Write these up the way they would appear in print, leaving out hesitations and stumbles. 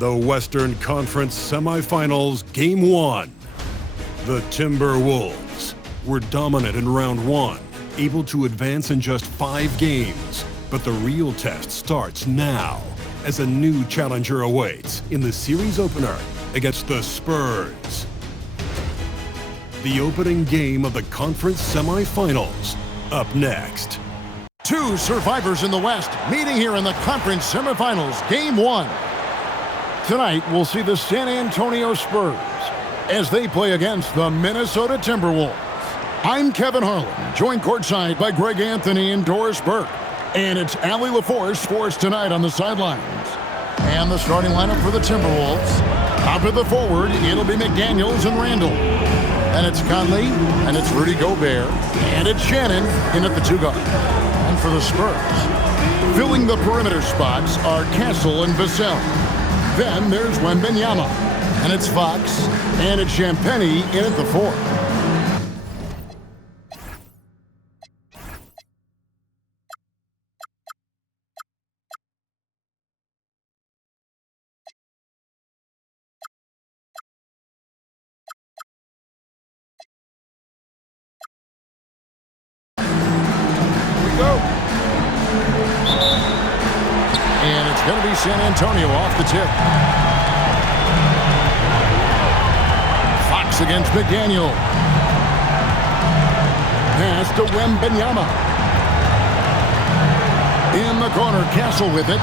The Western Conference Semifinals, Game 1. The Timberwolves were dominant in round 1, able to advance in just 5 games. But the real test starts now, as a new challenger awaits in the series opener against the SPURS. The opening game of the conference semifinals, up next. Two survivors in the West meeting here in the conference semifinals, Game 1. Tonight, we'll see the San Antonio Spurs as they play against the Minnesota Timberwolves. I'm Kevin Harlan, joined courtside by Greg Anthony and Doris Burke. And it's Allie LaForce for us tonight on the sidelines. And the starting lineup for the Timberwolves. Top of the forward, it'll be McDaniels and Randall. And it's Conley, and it's Rudy Gobert, and it's Shannon in at the 2 guard. And for the Spurs, filling the perimeter spots are Castle and Vassell. Then there's Wembanyama, and it's Fox, and it's Champagnie in at the 4. Going to be San Antonio off the tip. Fox against McDaniel. Pass to Wembanyama. In the corner, Castle with it.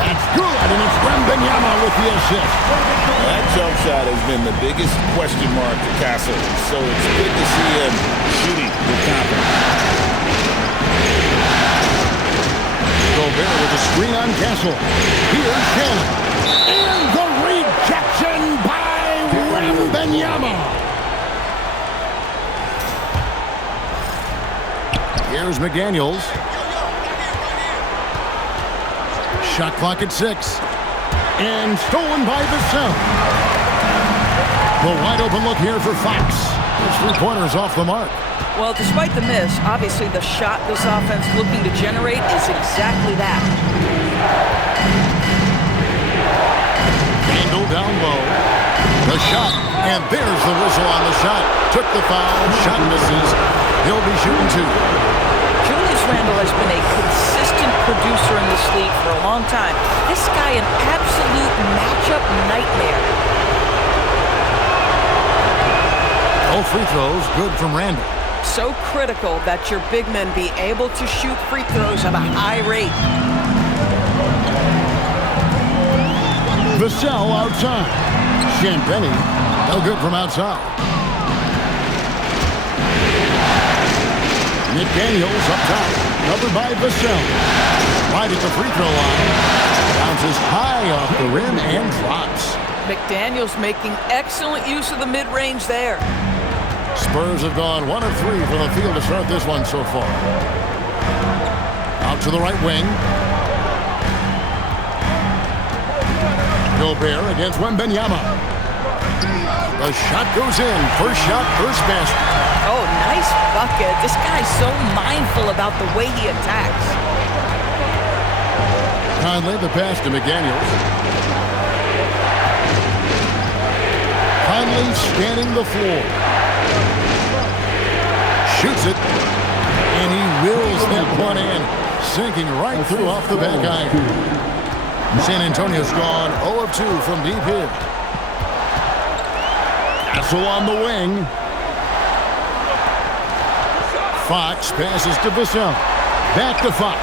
That's good, and it's Wembanyama with the assist. That jump shot has been the biggest question mark for Castle, so it's good to see him shooting with confidence. Gobert with a screen on Castle. Here's Shannon. And the rejection by Wembanyama. Here's McDaniels. Shot clock at 6. And stolen by Vassell. The wide open look here for Fox. His 3-pointers off the mark. Well, despite the miss, obviously the shot this offense looking to generate is exactly that. Handle down low. The shot, and there's the whistle on the shot. Took the foul, shot misses. He'll be shooting 2. Julius Randle has been a consistent producer in this league for a long time. This guy an absolute matchup nightmare. All free throws good from Randle. So critical that your big men be able to shoot free throws at a high rate. Vassell outside. Champagnie, no good from outside. McDaniels up top, covered by Vassell. Right at the free throw line. Bounces high off the rim and drops. McDaniels making excellent use of the mid-range there. Spurs have gone 1 of 3 from the field to start this one so far. Out to the right wing. Gobert against Wembanyama. The shot goes in. First shot, first basket. Oh, nice bucket. This guy's so mindful about the way he attacks. Conley, the pass to McDaniels. Conley scanning the floor. Shoots it, and he wills that one in, sinking right through off the back iron. San Antonio's gone 0 of 2 from deep here. Castle on the wing. Fox passes to Vassell. Back to Fox.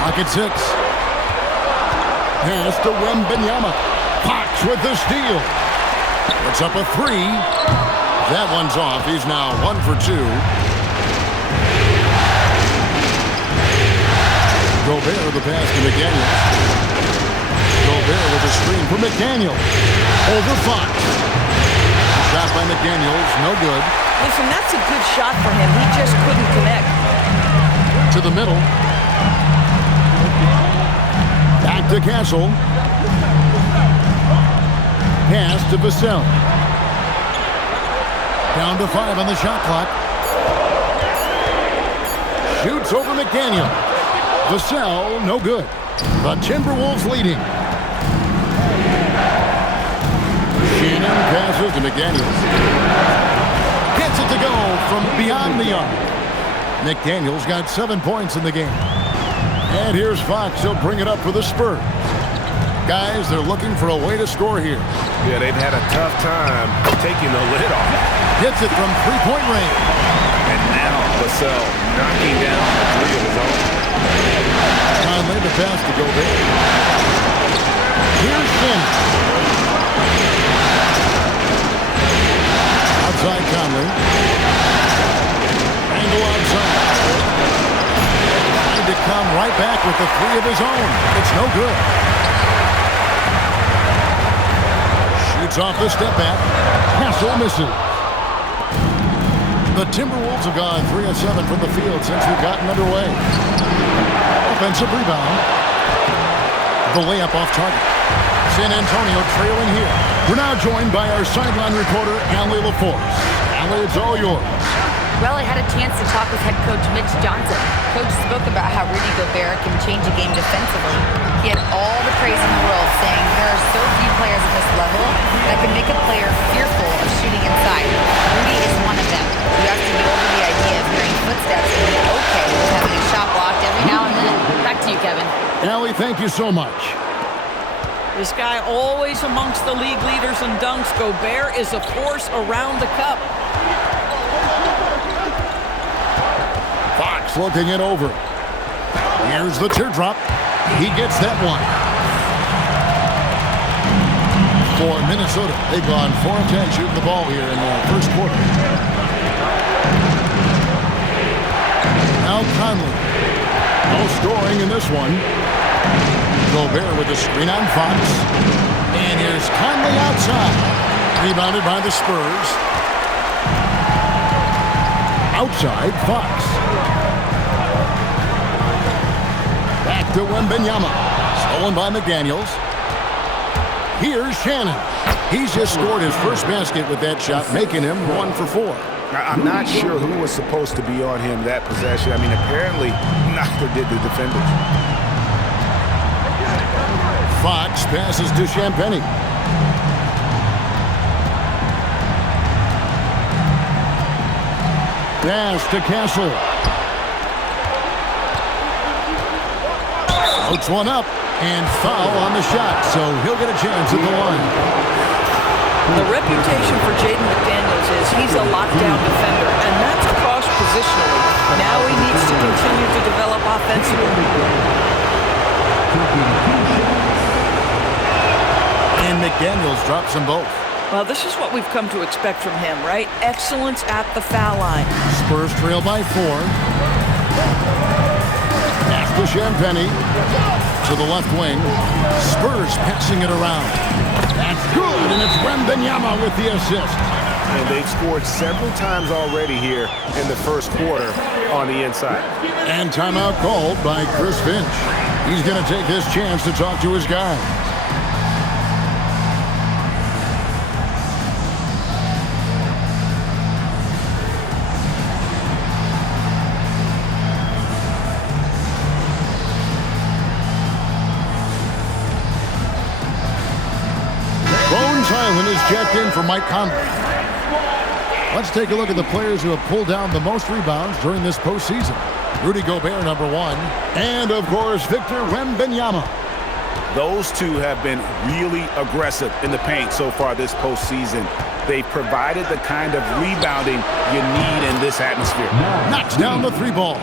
Pocket 6. Pass to Wembanyama. Fox with the steal. Puts up a 3. That one's off. He's now 1 for 2. Gobert the pass to McDaniels. Gobert with a screen for McDaniels. Over Fox. Shot by McDaniels, no good. Listen, that's a good shot for him. He just couldn't connect. To the middle. Back to Castle. Pass to Vassell. Down to 5 on the shot clock. Shoots over McDaniel. Vassell, no good. The Timberwolves leading. Shannon passes to McDaniels. Gets it to go from beyond the arc. McDaniels got 7 points in the game. And here's Fox. He'll bring it up for the Spurs. Guys, they're looking for a way to score here. Yeah, they've had a tough time taking the lid off. Hits it from three-point range. And now Vassell knocking down a three of his own. Conley, the pass to Gobert. Here's Shannon. Outside Conley. Angle outside. Trying to come right back with the three of his own. It's no good. Shoots off the step back. Castle misses. The Timberwolves have gone 3 of 7 from the field since we've gotten underway. Offensive rebound. The layup off target. San Antonio trailing here. We're now joined by our sideline reporter, Allie LaForce. Allie, it's all yours. Well, I had a chance to talk with head coach Mitch Johnson. Coach spoke about how Rudy Gobert can change a game defensively. He had all the praise in the world, saying there are so few players at this level that can make a player fearful of shooting inside. Rudy is one of them. You have to get over the idea of hearing footsteps and be okay with having a shot blocked every now and then. Back to you, Kevin. Allie, thank you so much. This guy always amongst the league leaders in dunks. Gobert is a force around the cup. Fox looking it over. Here's the teardrop. He gets that one. For Minnesota, they've gone 4 of 10 shooting the ball here in the first quarter. Now Conley. No scoring in this one. Gobert with the screen on Fox. And here's Conley outside. Rebounded by the Spurs. Outside, Fox. Back to Wembanyama. Stolen by McDaniels. Here's Shannon. He's just scored his first basket with that shot, making him 1 for 4. I'm not sure who was supposed to be on him that possession. I mean, apparently neither did the defenders. Fox passes to Champagnie. Pass to Castle. Floats one up and foul on the shot, so he'll get a chance at the line. The reputation for Jaden McDaniels is he's a lockdown defender, and that's across positionally. Now he needs to continue to develop offensively. And McDaniels drops them both. Well, this is what we've come to expect from him, right? Excellence at the foul line. Spurs trail by 4. Pass to Champagnie. To the left wing. Spurs passing it around. That's good, and it's Wembanyama with the assist. And they've scored several times already here in the first quarter on the inside. And timeout called by Chris Finch. He's going to take this chance to talk to his guys. Island is checked in for Mike Conley. Let's take a look at the players who have pulled down the most rebounds during this postseason. Rudy Gobert, number 1. And, of course, Victor Wembanyama. Those two have been really aggressive in the paint so far this postseason. They provided the kind of rebounding you need in this atmosphere. Knocks down the 3-ball.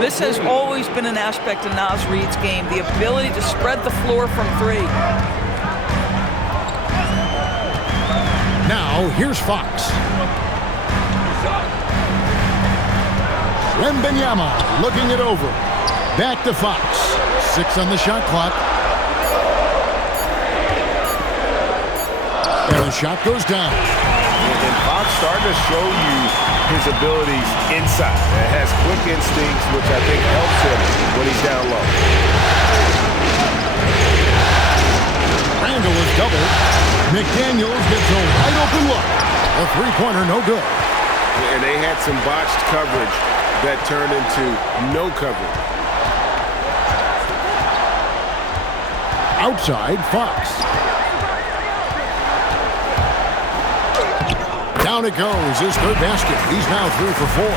This has always been an aspect of Naz Reid's game, the ability to spread the floor from 3. Now, here's Fox. Wembanyama looking it over. Back to Fox. 6 on the shot clock. And the shot goes down. And Fox starting to show you his abilities inside. It has quick instincts, which I think helps him when he's down low. Randall is doubled. McDaniels gets a wide open look. A 3-pointer, no good. And they had some botched coverage that turned into no coverage. Outside, Fox. Down it goes, his third basket. He's now 3 for 4.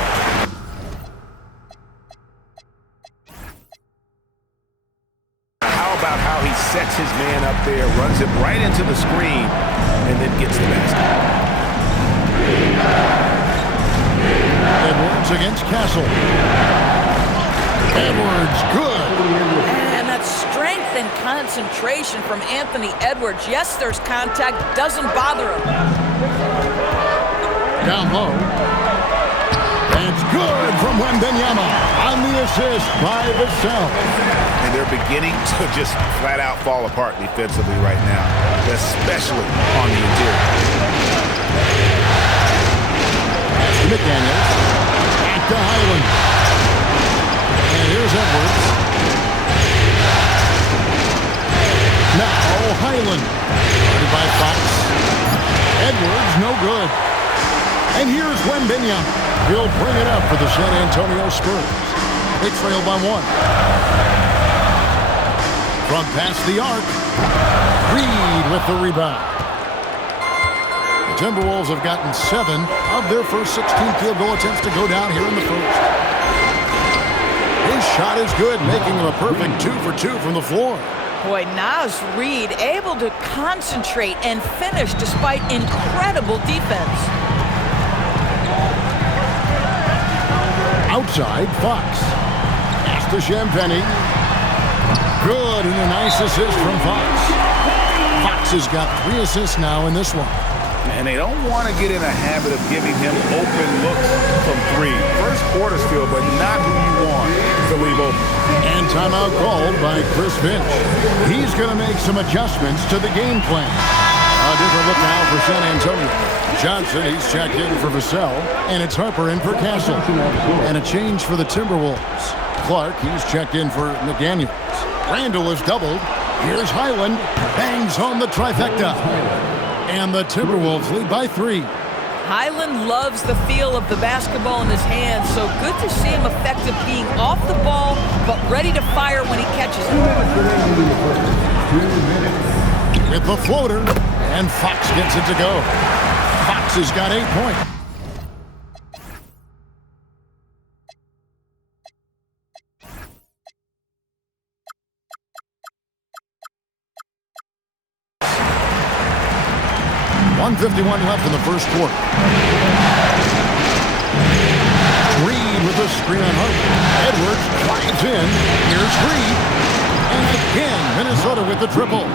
How about how he sets his man up there, runs it right into the screen, and then gets the basket. Edwards against Castle. Edwards, good. And that strength and concentration from Anthony Edwards. Yes, there's contact, doesn't bother him. Down low. That's good from Wembanyama on the assist by Vassell. And they're beginning to just flat out fall apart defensively right now, especially on the interior. Pass to McDaniels. Back to Highland. And here's Edwards. Now Highland. Guarded by Fox. Edwards, no good. And here's Wembanyama. He'll bring it up for the San Antonio Spurs. They trail by 1. From past the arc, Reed with the rebound. The Timberwolves have gotten 7 of their first 16 field goal attempts to go down here in the first. His shot is good, making him a perfect 2 for 2 from the floor. Boy, Naz Reid able to concentrate and finish despite incredible defense. Outside, Fox. Pass to Champagny. Good, and a nice assist from Fox. Fox has got 3 assists now in this one. And they don't want to get in a habit of giving him open looks from 3. First quarter still, but not who you want to leave open. And timeout called by Chris Finch. He's going to make some adjustments to the game plan. A different look now for San Antonio. Johnson, he's checked in for Vassell, and it's Harper in for Castle. And a change for the Timberwolves. Clark, he's checked in for McDaniels. Randall is doubled. Here's Highland. Bangs home the trifecta. And the Timberwolves lead by 3. Highland loves the feel of the basketball in his hands, so good to see him effective being off the ball, but ready to fire when he catches it. With the floater, and Fox gets it to go. Fox has got 8 points. .151 left in the first quarter. Reed with a screen on Harper. Edwards drives in. Here's Reed. And again, Minnesota with the triple.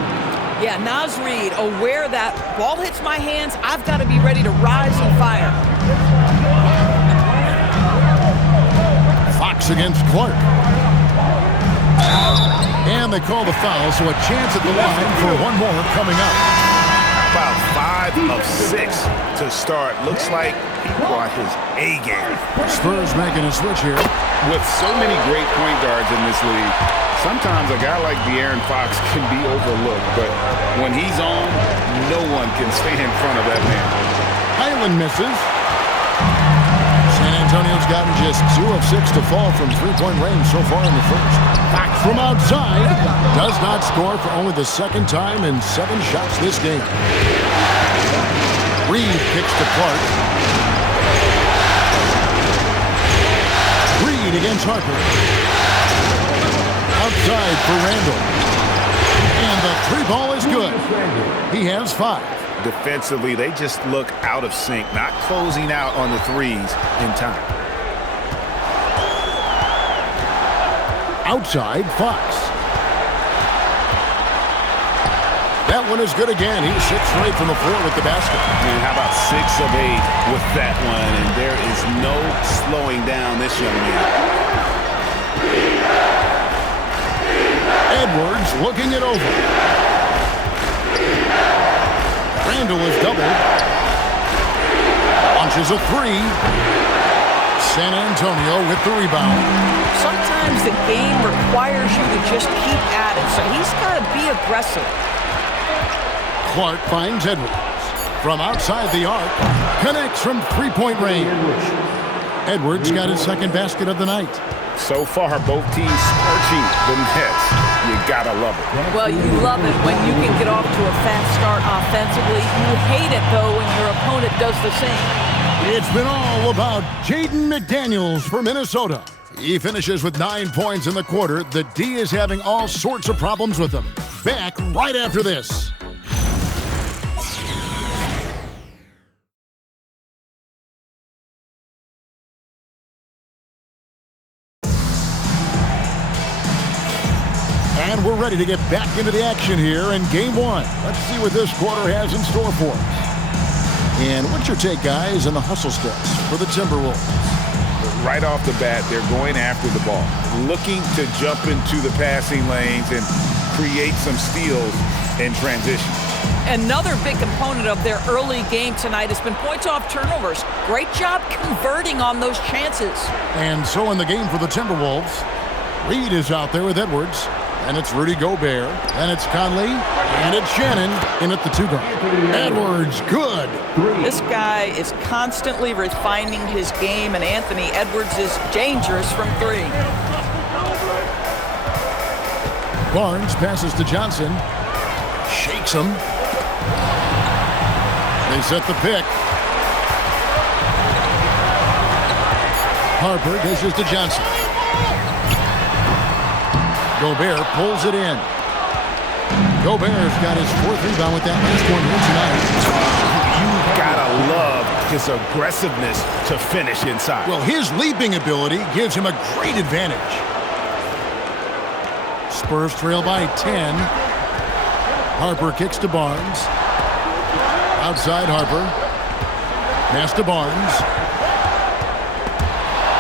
Yeah, Naz Reid, aware that ball hits my hands, I've got to be ready to rise and fire. Fox against Clark. And they call the foul, so a chance at the line for one more coming up. About 5 of 6 to start. Looks like he brought his A game. Spurs making a switch here. With so many great point guards in this league, sometimes a guy like De'Aaron Fox can be overlooked, but when he's on, no one can stay in front of that man. Highland misses. San Antonio's gotten just 2 of 6 to fall from three-point range so far in the first. Back from outside. Does not score for only the second time in 7 shots this game. Reed kicks to Clark. Reed against Harper. Outside for Randall. And the 3-ball is good. He has 5. Defensively, they just look out of sync, not closing out on the threes in time. Outside, Fox. That one is good again. He shoots straight from the floor with the basket. And how about 6 of 8 with that one? And there is no slowing down this young man. Edwards looking it over. Randall is doubled. Launches a 3. San Antonio with the rebound. Sometimes the game requires you to just keep at it, so he's got to be aggressive. Clark finds Edwards. From outside the arc, connects from three-point range. Edwards got his second basket of the night. So far, both teams scorching the Nets. You gotta love it. Well, you love it when you can get off to a fast start offensively. You hate it, though, when your opponent does the same. It's been all about Jaden McDaniels for Minnesota. He finishes with 9 points in the quarter. The D is having all sorts of problems with him. Back right after this. And we're ready to get back into the action here in Game 1. Let's see what this quarter has in store for us. And what's your take, guys, on the hustle steps for the Timberwolves? Right off the bat, they're going after the ball, looking to jump into the passing lanes and create some steals in transition. Another big component of their early game tonight has been points off turnovers. Great job converting on those chances. And so in the game for the Timberwolves, Reed is out there with Edwards. And it's Rudy Gobert. And it's Conley. And it's Shannon in at the 2-guard. Edwards, good. This guy is constantly refining his game, and Anthony Edwards is dangerous from 3. Barnes passes to Johnson. Shakes him. They set the pick. Harper dishes to Johnson. Gobert pulls it in. Gobert's got his 4th rebound with that last one here tonight. You gotta love his aggressiveness to finish inside. Well, his leaping ability gives him a great advantage. Spurs trail by 10. Harper kicks to Barnes. Outside Harper. Pass to Barnes.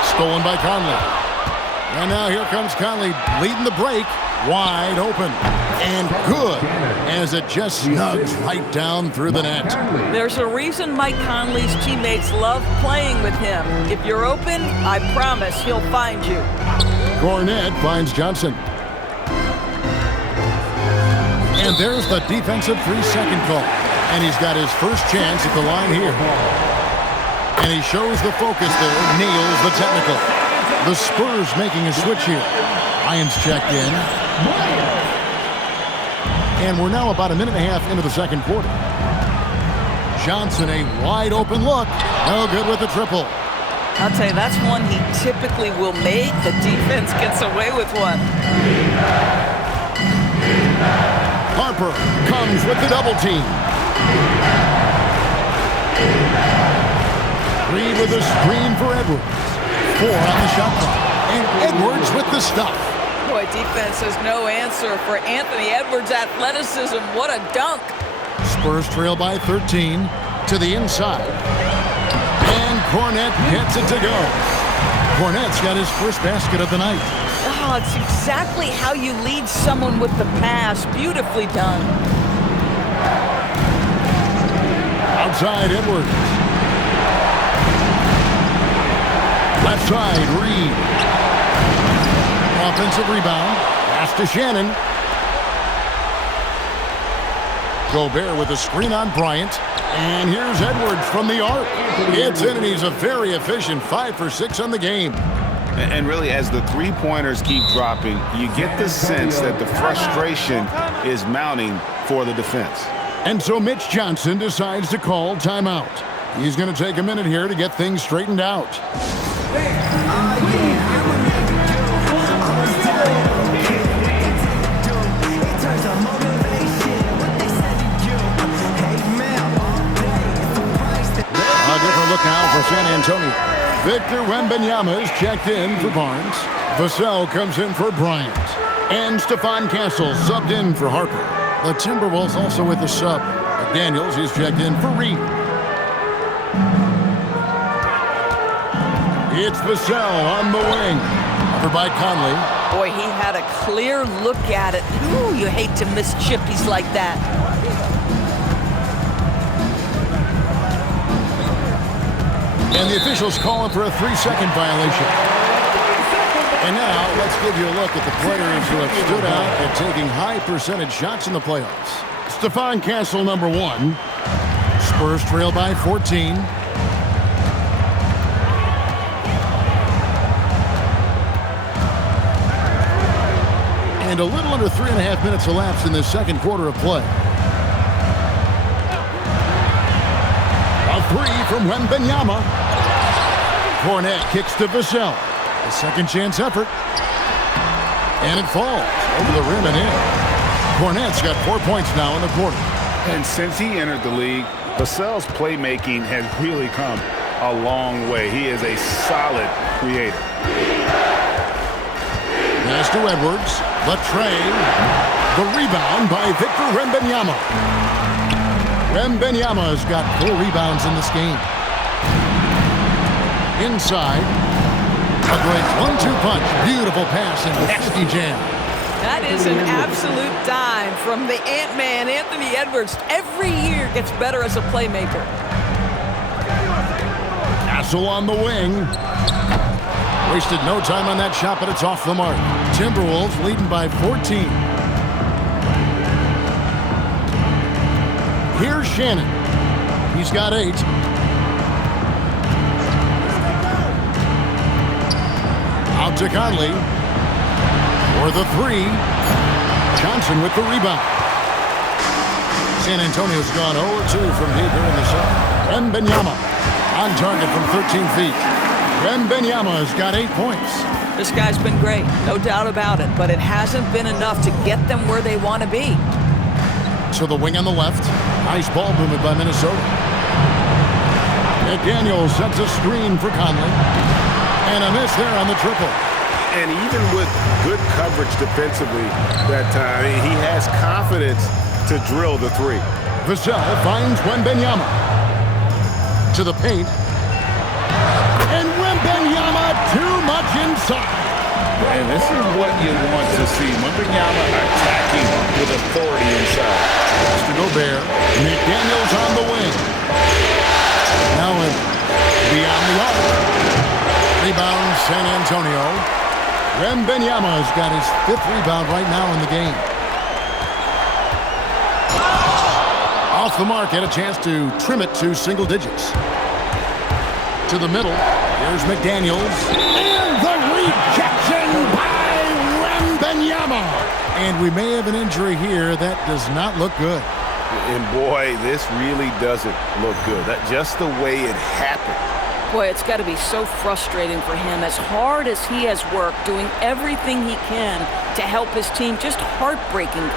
Stolen by Conley. And now here comes Conley leading the break. Wide open. And good, as it just snugs right down through the net. There's a reason Mike Conley's teammates love playing with him. If you're open, I promise he'll find you. Cornette finds Johnson. And there's the defensive 3-second call. And he's got his first chance at the line here. And he shows the focus there, nails the technical. The Spurs making a switch here. Lyons checked in. And we're now about a minute and a half into the second quarter. Johnson, a wide open look. No good with the triple. I'll tell you, that's one he typically will make. The defense gets away with one. Harper comes with the double team. Reed with a screen for Edwards. 4 on the shot clock. And Edwards with the stuff. Boy, defense has no answer for Anthony Edwards' athleticism. What a dunk. Spurs trail by 13 to the inside. And Cornette gets it to go. Cornette's got his first basket of the night. Oh, it's exactly how you lead someone with the pass. Beautifully done. Outside Edwards. Left side, Reed. Offensive rebound. Pass to Shannon. Gobert with a screen on Bryant. And here's Edwards from the arc. It's in, and he's a very efficient 5 for 6 on the game. And really, as the three-pointers keep dropping, you get the sense that the frustration is mounting for the defense. And so Mitch Johnson decides to call timeout. He's going to take a minute here to get things straightened out. Look now for San Antonio. Victor Wembanyama is checked in for Barnes. Vassell comes in for Bryant. And Stephon Castle subbed in for Harper. The Timberwolves also with the sub. McDaniels is checked in for Reed. It's Vassell on the wing. Covered by Conley. Boy, he had a clear look at it. Ooh, you hate to miss chippies like that. And the officials calling for a 3-second violation. And now let's give you a look at the players who have stood out at taking high percentage shots in the playoffs. Stephon Castle, number 1. Spurs trail by 14. And a little under 3.5 minutes elapsed in this second quarter of play. A three from Wembanyama. Fournette kicks to Vassell. A second chance effort. And it falls over the rim and in. Fournette's got 4 points now in the quarter. And since he entered the league, Vassell's playmaking has really come a long way. He is a solid creator. Pass to Edwards. The tray. The rebound by Victor Wembanyama. Wembanyama's got 4 rebounds in this game. Inside. A great 1-2 punch. Beautiful pass and nasty jam. That is an absolute dime from the Ant-Man, Anthony Edwards. Every year gets better as a playmaker. Castle on the wing. Wasted no time on that shot, but it's off the mark. Timberwolves leading by 14. Here's Shannon. He's got 8. Out to Conley. For the 3. Johnson with the rebound. San Antonio's gone 0-2 from deep here in the zone. Wembanyama on target from 13 feet. Wembanyama's got 8 points. This guy's been great, no doubt about it, but it hasn't been enough to get them where they want to be. To the wing on the left. Nice ball movement by Minnesota. McDaniel sets a screen for Conley. And a miss there on the triple. And even with good coverage defensively that time, he has confidence to drill the 3. Vassell finds Wembanyama. To the paint. And Wembanyama too much inside. And this is what you want to see. Wembanyama attacking with authority inside. To Gobert. McDaniels on the wing. Now in beyond the arc. Rebound San Antonio. Wembanyama's got his 5th rebound right now in the game. Off the mark, had a chance to trim it to single digits. To the middle, here's McDaniels. And the rejection by Wembanyama. And we may have an injury here. That does not look good. And boy, this really doesn't look good. That's just the way it happened. Boy, it's got to be so frustrating for him. As hard as he has worked, doing everything he can to help his team, just heartbreaking.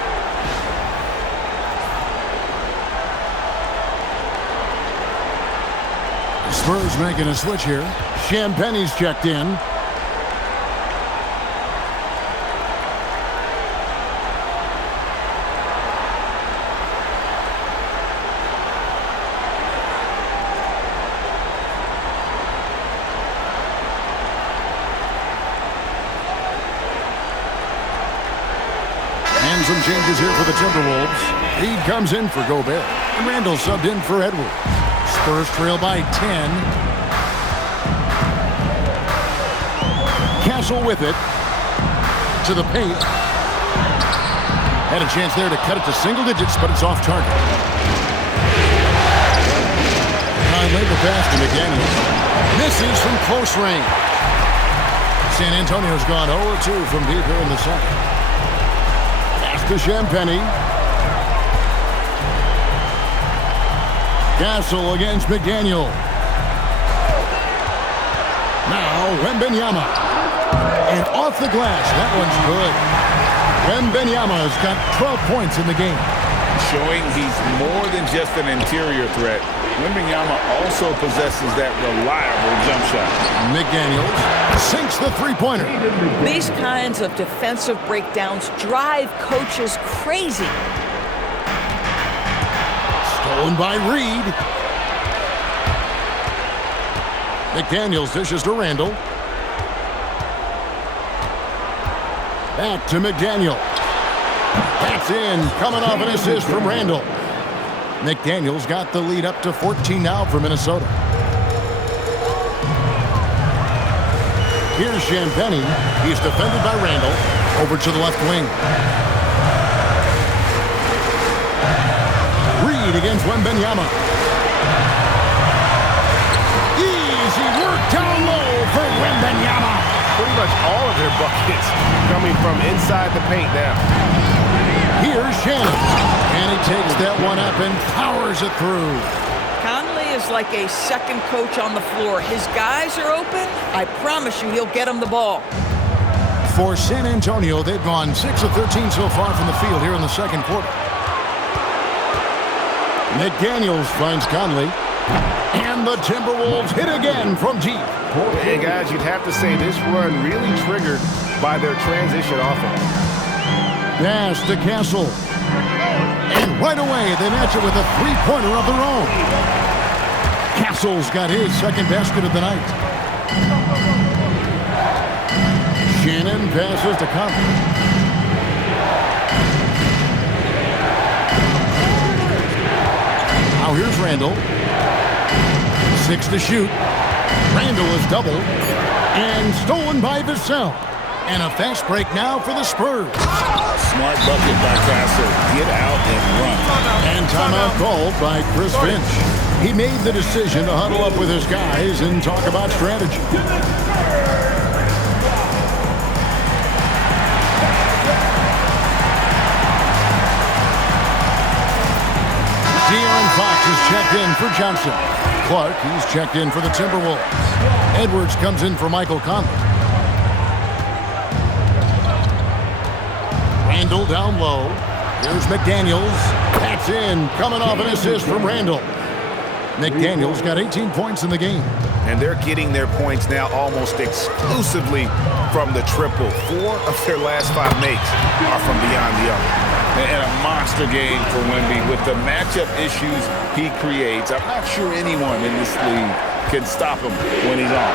Spurs making a switch here. Champagne's checked in. And some changes here for the Timberwolves. Reed comes in for Gobert. And Randall subbed in for Edwards. Spurs trail by 10. Castle with it. To the paint. Had a chance there to cut it to single digits, but it's off target. Conley the pass to McDaniel. Misses from close range. San Antonio's gone 0-2 from deep here in the second. Pass to Champagnie. Castle against McDaniel. Now Wembanyama. And off the glass. That one's good. Wembanyama's got 12 points in the game. Showing he's more than just an interior threat. Wembanyama also possesses that reliable jump shot. McDaniels sinks the three-pointer. These kinds of defensive breakdowns drive coaches crazy. Stolen by Reed. McDaniels dishes to Randall. Back to McDaniel. That's in, coming off an assist from Randall. McDaniels got the lead up to 14 now for Minnesota. Here's Champagnie. He's defended by Randall. Over to the left wing. Reed against Wembanyama. Easy work down low for Wembanyama. pretty much all of their buckets coming from inside the paint now. Here's Shannon. And he takes that one up and powers it through. Conley is like a second coach on the floor. His guys are open. I promise you he'll get them the ball. For San Antonio, they've gone 6 of 13 so far from the field here in the second quarter. McDaniels finds Conley. And the Timberwolves hit again from deep. And guys, you'd have to say this run really triggered by their transition offense. Pass to Castle. And right away, they match it with a three-pointer of their own. Castle's got his second basket of the night. Shannon passes to Conley. Now here's Randall. 6 to shoot. Randall is doubled. And stolen by Vassell. And a fast break now for the Spurs. Smart bucket by Castle. Get out and run. And timeout called by Chris Finch. He made the decision to huddle up with his guys and talk about strategy. De'Aaron Fox is checked in for Johnson. Clark, he's checked in for the Timberwolves. Edwards comes in for Michael Conley. Randall down low. Here's McDaniels. That's in. Coming off an assist from Randall. McDaniels got 18 points in the game. And they're getting their points now almost exclusively from the triple. 4 of their last 5 makes are from beyond the arc. And a monster game for Wemby with the matchup issues he creates. I'm not sure anyone in this league can stop him when he's on.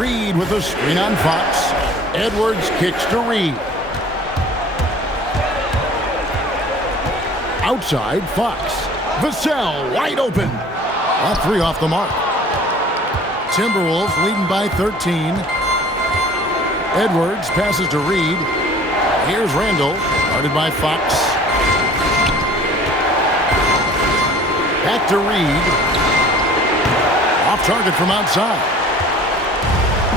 Reed with a screen on Fox. Edwards kicks to Reed. Outside, Fox. Vassell wide open. A 3 off the mark. Timberwolves leading by 13. Edwards passes to Reed. Here's Randall, guarded by Fox. Back to Reed. Off target from outside.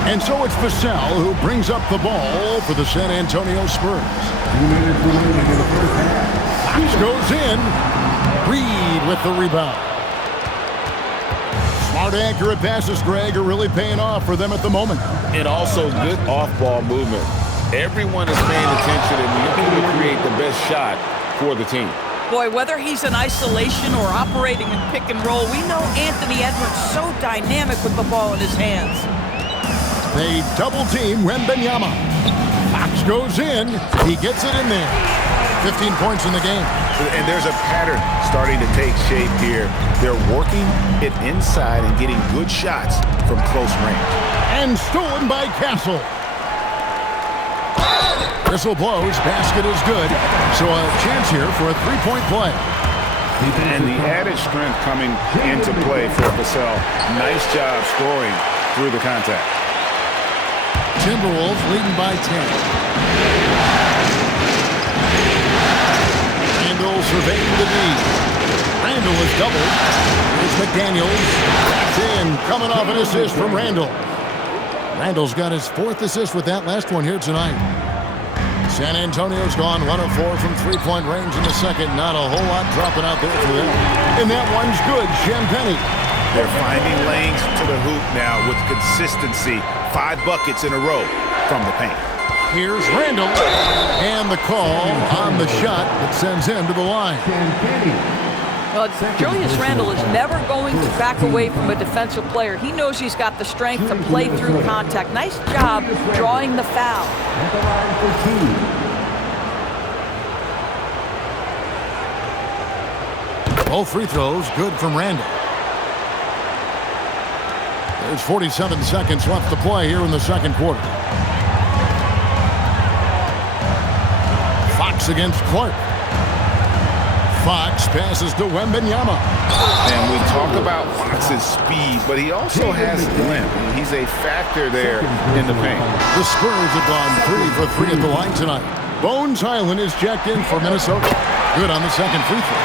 And so it's Vassell who brings up the ball for the San Antonio Spurs. Fox goes in. Reed with the rebound. Smart, accurate passes, Greg, are really paying off for them at the moment. And also good off-ball movement. Everyone is paying attention and looking to create the best shot for the team. Boy, whether he's in isolation or operating in pick and roll, we know Anthony Edwards so dynamic with the ball in his hands. They double team Wembanyama. Fox goes in. He gets it in there. 15 points in the game. And there's a pattern starting to take shape here. They're working it inside and getting good shots from close range. And stolen by Castle. Whistle blows. Basket is good. So a chance here for a three-point play. And the added strength coming into play for Vassell. Nice job scoring through the contact. Timberwolves leading by 10. Randall surveying the lead. Randall is doubled. Here's McDaniels. That's in. Coming off an assist from Randall. Randall's got his 4th assist with that last one here tonight. San Antonio's gone 1 of 4 from three-point range in the second. Not a whole lot dropping out there for them. And that one's good. Champagny. They're finding lanes to the hoop now with consistency. 5 buckets in a row from the paint. Here's Randall. And the call on the shot that sends him to the line. Julius Randle is never going to back away from a defensive player. He knows he's got the strength to play through contact. Nice job drawing the foul. Both free throws good from Randall. There's 47 seconds left to play here in the second quarter. Fox against Clark. Fox passes to Wembanyama. And we talk about Fox's speed, but he also has length. He's a factor there in the paint. The Spurs have gone 3 for 3 at the line tonight. Bones Highland is checked in for Minnesota. Good on the second free throw.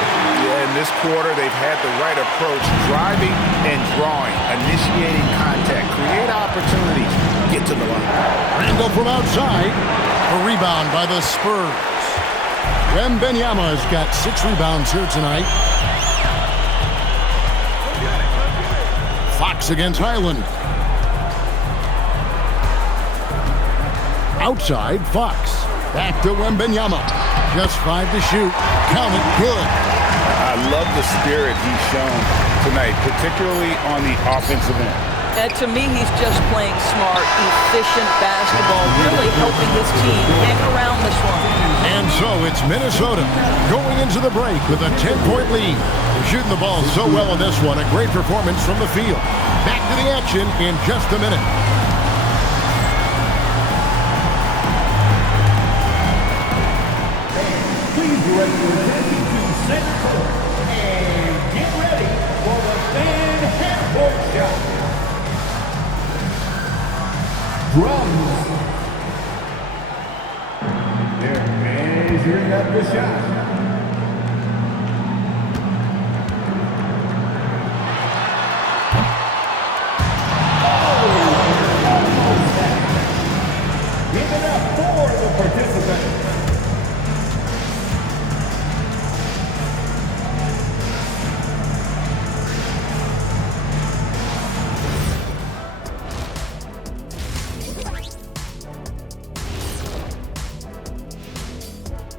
Yeah, and this quarter. They've had the right approach, driving and drawing, initiating contact, create opportunities, get to the line. Randall from outside. A rebound by the Spurs. Wembanyama has got 6 rebounds here tonight. Fox against Highland. Outside, Fox. Back to Wembanyama. Just 5 to shoot. Count it, good. I love the spirit he's shown tonight, particularly on the offensive end. And to me, he's just playing smart, efficient basketball, really helping his team hang around this one. And so it's Minnesota going into the break with a 10-point lead. They're shooting the ball so well in this one. A great performance from the field. Back to the action in just a minute. Please direct your attention to center court and get ready for the fan half-court shot. Drums. They're measuring up the shot. Give it up for the participants.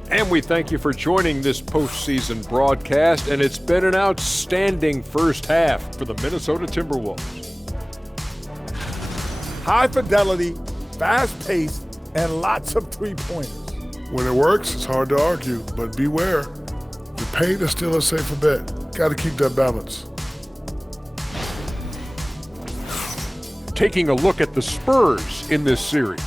And we thank you for joining this postseason broadcast, and it's been an outstanding first half for the Minnesota Timberwolves. High fidelity, fast-paced, and lots of three-pointers. When it works, it's hard to argue, but beware. The paint is still a safer bet. Got to keep that balance. Taking a look at the Spurs in this series.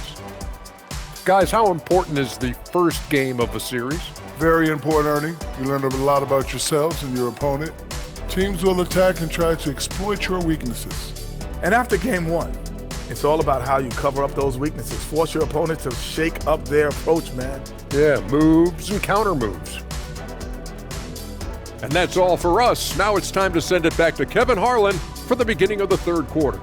Guys, how important is the first game of a series? Very important, Ernie. You learn a lot about yourselves and your opponent. Teams will attack and try to exploit your weaknesses. And after game one, it's all about how you cover up those weaknesses. Force your opponent to shake up their approach, man. Yeah, moves and counter moves. And that's all for us. Now it's time to send it back to Kevin Harlan for the beginning of the third quarter.